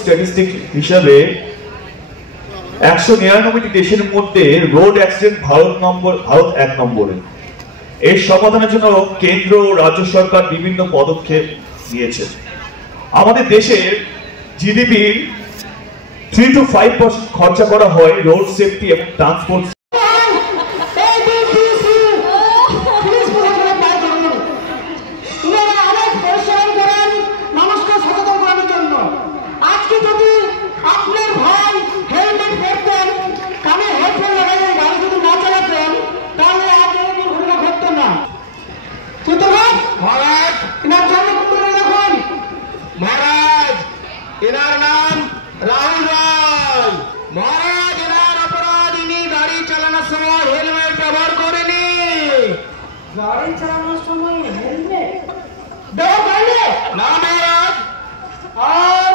Statistic হিসাবে 199টি দেশের মধ্যে রোড অ্যাক্সিডেন্ট ভারত 1 নম্বরে। এর সমাধানের জন্য কেন্দ্র ও রাজ্য সরকার বিভিন্ন পদক্ষেপ নিয়েছে। আমাদের দেশের জিডিপির 3 to 5% খরচা করা হয় রোড সেফটি এবং ট্রান্সপোর্ট। महाराज इनार नाम राहुल राय। महाराज इनार अपराध इन्हीं गाड़ी चलाना समय हेलमेट व्यवहार करेनी। गाड़ी चलाना समय हेलमेट व्यवहार ना महाराज। और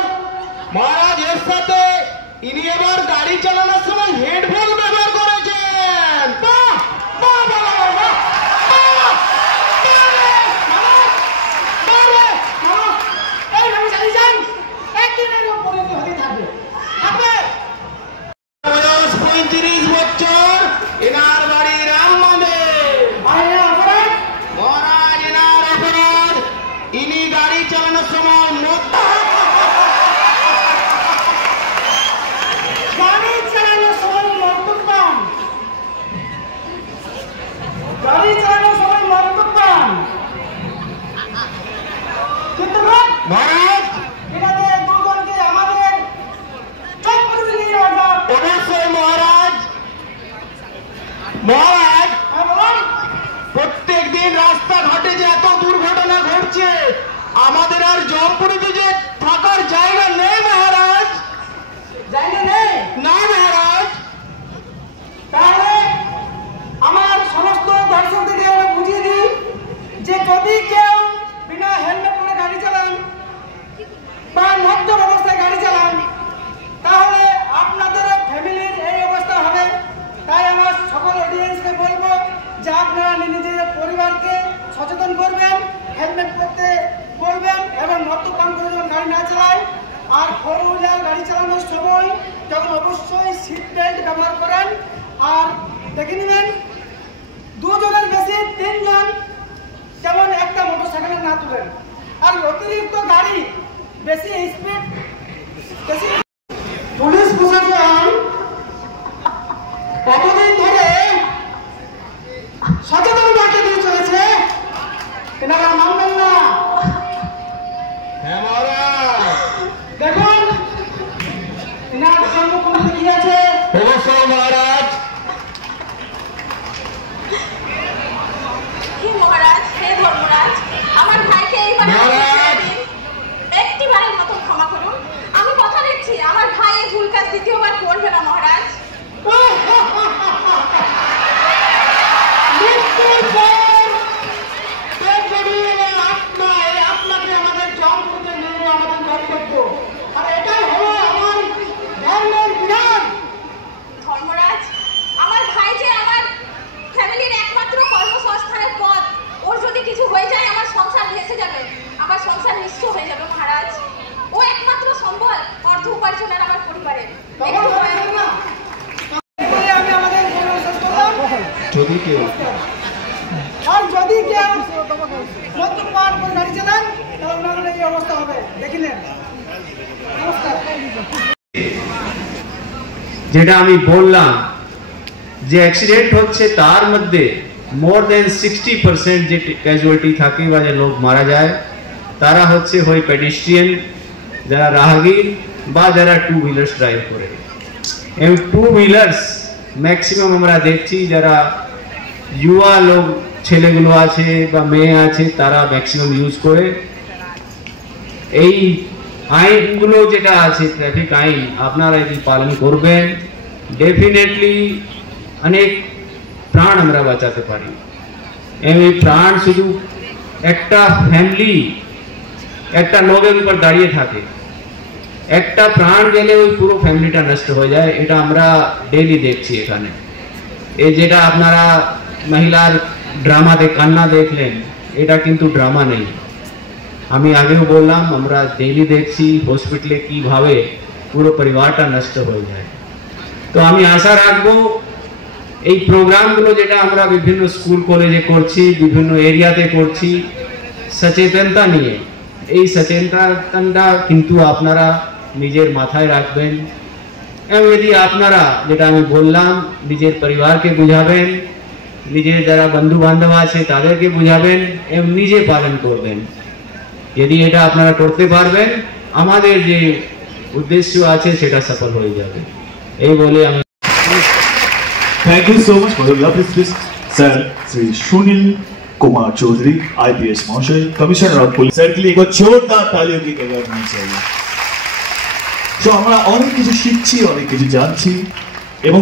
महाराज এর সাথে ইনি এবার গাড়ি চালানোর সময় হেডফোন ব্যবহার করেছেন। বাহ বাহ বাহ বাহ। महाराज महाराज महाराज प्रत्येक दिन रास्ता घाटे যে এত দুর্ঘটনা ঘটছে আমাদের আর জমপুরিতে যে থাকার জায়গা নেই মহারাজ। জায়গা নেই না মহারাজ। তাহলে আমার সমস্ত দর্শকদেরকে আমরা বুঝিয়ে দিই যে যদি কেউ বিনা হেলমেট পরে গাড়ি চালান বা মদ্যপ অবস্থায় গাড়ি চালান তাহলে আপনাদের ফ্যামিলির এই অবস্থা হবে। তাই আমার সকল অডিয়েন্সকে বলবো যে আপনারা নিজেদের পরিবারকে সচেতন করবেন, হেলমেট পরতে বলবেন এবং মদ্যপান করে যখন গাড়ি না চালায়। আর 4 হুইলার গাড়ি চালানোর সময় তখন অবশ্যই সিট বেল্ট ব্যবহার করেন। আর দেখে নেবেন 2 জনের বেশি 3 জন যেমন একটা মোটরসাইকেলে না তুলেন। আর অতিরিক্ত গাড়ি বেশি স্পিড বেশি। পুলিশ প্রশাসন কতদিন ধরে সচেতন বার্তা দিয়ে চলেছে এনারা মানবেন না। হ্যাঁ মহারাজ দেখুন এনার সম্মুখে কি আছে। অবশ্যই মহারাজ। হে মহারাজ, হে ধর্মরাজ, আমার ভাইকে এইবার একটিবারের মতো ক্ষমা করুন। আমি কথা দিচ্ছি আমার ভাই এই ভুল কাজ দ্বিতীয়বার করবে না মহারাজ। আপনাকে আমাদের জম করতে নিয়ে আমাদের কর্তব্য আর এটাই হলো আমার ধর্মের বিধান। ধর্মরাজ, আমার ভাই যে আমার ফ্যামিলির একমাত্র কর্মসংস্থানের পথ, ওর যদি কিছু হয়ে যায় আমার সংসার ভেসে যাবে, আমার সংসার নিঃস্ব হয়ে যাবে মহারাজ। ও একমাত্র সম্বল অর্থ উপার্জনের আমার পরিবারের। আমি আমাদের যদি কেউ মদ্যপান করে গাড়ি চালান তাহলে ওনাদের এই অবস্থা হবে। দেখিলেন যেটা আমি বললাম যে অ্যাক্সিডেন্ট হচ্ছে তার মধ্যে মোর দেন 60% যে ক্যাজুয়ালিটি থাকে বা যে লোক মারা যায় তারা হচ্ছে হয় পেডিস্ট্রিয়ান, যারা রাহগীর বা যারা 2 হুইলার্স ড্রাইভ করে। এবং 2 হুইলার্স ম্যাক্সিমাম আমরা দেখছি যারা युवा लोग ছেলেগুলো আছে বা মেয়ে আছে তারা ম্যাক্সিমাম ইউজ করে। এই আইনগুলো যেটা আছে ট্রাফিক আইন আপনারা যদি পালন করবেন ডেফিনেটলি অনেক প্রাণ আমরা বাঁচাতে পারি। এই প্রাণ শুধু একটা ফ্যামিলি একটা লোকের উপর দাঁড়িয়ে থাকে, একটা প্রাণ গেলে ওই পুরো ফ্যামিলিটা নষ্ট হয়ে যায়। এটা আমরা ডেইলি দেখছি এখানে। এই যেটা আপনারা মহিলার ড্রামাতে কান্না দেখলেন এটা কিন্তু ড্রামা নেই, আমি আগেও বললাম আমরা ডেইলি দেখছি হসপিটালে কিভাবে পুরো পরিবারটা নষ্ট হয়ে যায়। তো আমি আশা রাখবো এই প্রোগ্রামগুলো যেটা আমরা বিভিন্ন স্কুল কলেজে করছি, বিভিন্ন এরিয়াতে করছি সচেতনতা নিয়ে, এই সচেতনতা কিন্তু আপনারা নিজের মাথায় রাখবেন এবং যদি আপনারা যেটা আমি বললাম নিজের পরিবারকে বুঝাবেন, নিজের যারা বন্ধু বান্ধব আছে তাদেরকে বুঝাবেন এবং নিজে পালন করবেন। যদি এটা আপনারা করতে পারবেন আমাদের যে উদ্দেশ্য আছে সেটা সফল হয়ে যাবে। এই বলে আমি Thank you so much for your lovely speech, Sir Sri Sunil Kumar Chaudhary, IPS Marshal, Commissioner of Police. Sir के लिए एक जोरदार तालियों की कदर होनी चाहिए। जो আমরা অনেক কিছু শিখছি, অনেক কিছু জানছি এবং